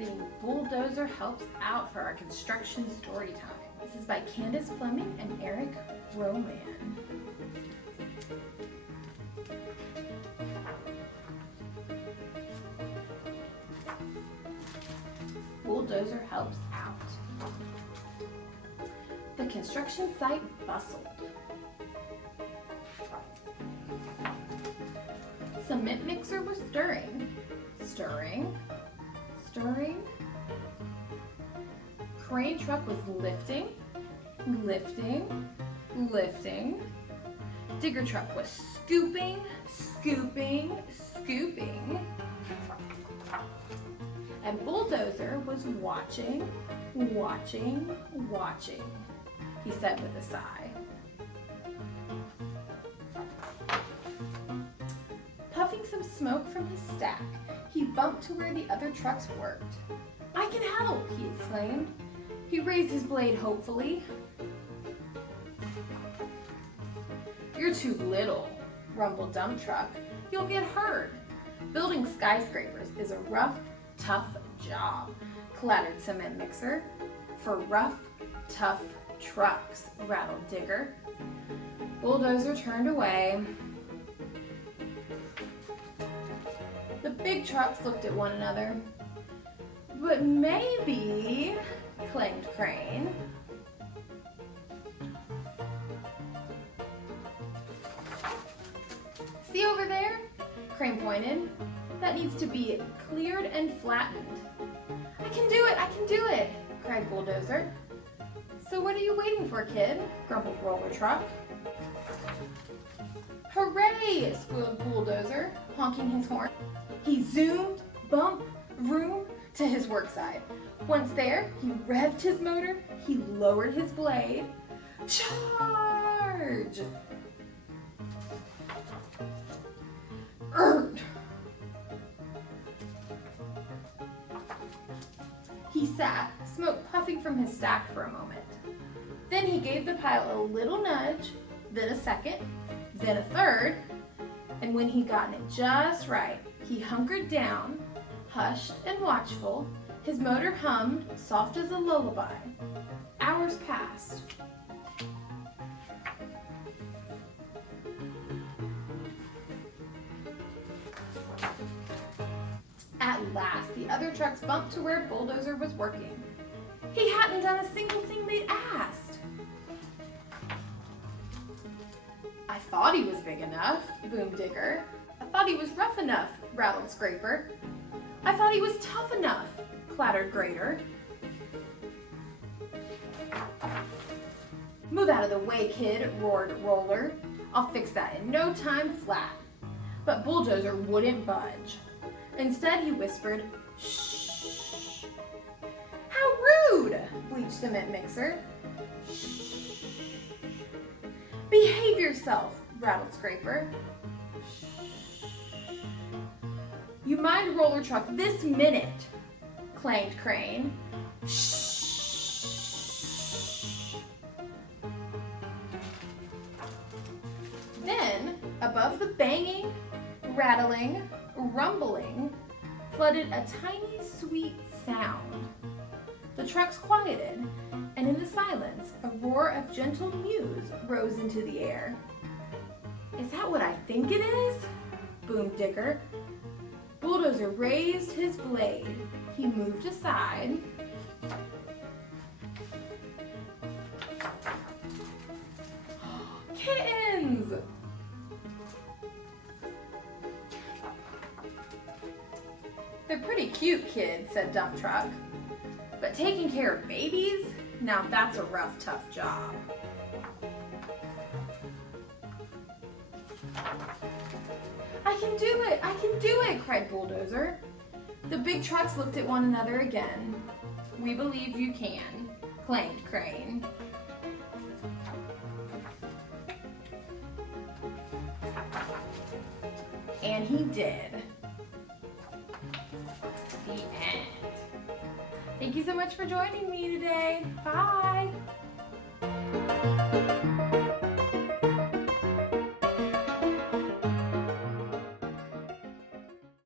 reading Bulldozer Helps Out for our construction story time. This is by Candace Fleming and Eric Roman. Bulldozer helps out. The construction site bustled. Cement mixer was stirring. Stirring. Stirring. Crane truck was lifting. Lifting. Lifting. Digger truck was scooping. Scooping. Scooping. And Bulldozer was watching, watching, watching, he said with a sigh. Puffing some smoke from his stack, he bumped to where the other trucks worked. "I can help," he exclaimed. He raised his blade hopefully. "You're too little," rumbled Dump Truck. "You'll get hurt. Building skyscrapers is a rough, tough job," clattered Cement Mixer. "For rough, tough trucks," rattled Digger. Bulldozer turned away. The big trucks looked at one another. "But maybe," claimed Crane. "See over there?" Crane pointed. "That needs to be cleared and flattened." "I can do it! I can do it!" cried Bulldozer. "So what are you waiting for, kid?" grumbled Roller Truck. "Hooray!" squealed Bulldozer, honking his horn. He zoomed, bump, vroom to his work site. Once there, he revved his motor, he lowered his blade. Charge! Ert! He sat, smoke puffing from his stack for a moment. Then he gave the pile a little nudge, then a second, then a third, and when he'd gotten it just right, he hunkered down, hushed and watchful. His motor hummed, soft as a lullaby. Hours passed. At last, the other trucks bumped to where Bulldozer was working. He hadn't done a single thing they'd asked. "I thought he was big enough," boomed Digger. "I thought he was rough enough," rattled Scraper. "I thought he was tough enough," clattered Grader. "Move out of the way, kid," roared Roller. "I'll fix that in no time flat." But Bulldozer wouldn't budge. Instead, he whispered, "Shh." "How rude," bleached Cement Mixer. "Shh." "Behave yourself," rattled Scraper. "Shh." "You mind Roller Truck this minute," clanged Crane. "Shh." Then, above the banging, rattling, rumbling, flooded a tiny, sweet sound. The trucks quieted, and in the silence, a roar of gentle mews rose into the air. "Is that what I think it is?" boomed Digger. Bulldozer raised his blade. He moved aside. Kittens! "They're pretty cute, kid," said Dump Truck. "But taking care of babies? Now that's a rough, tough job." "I can do it! I can do it!" cried Bulldozer. The big trucks looked at one another again. "We believe you can," claimed Crane. And he did. The end. Thank you so much for joining me today. Bye.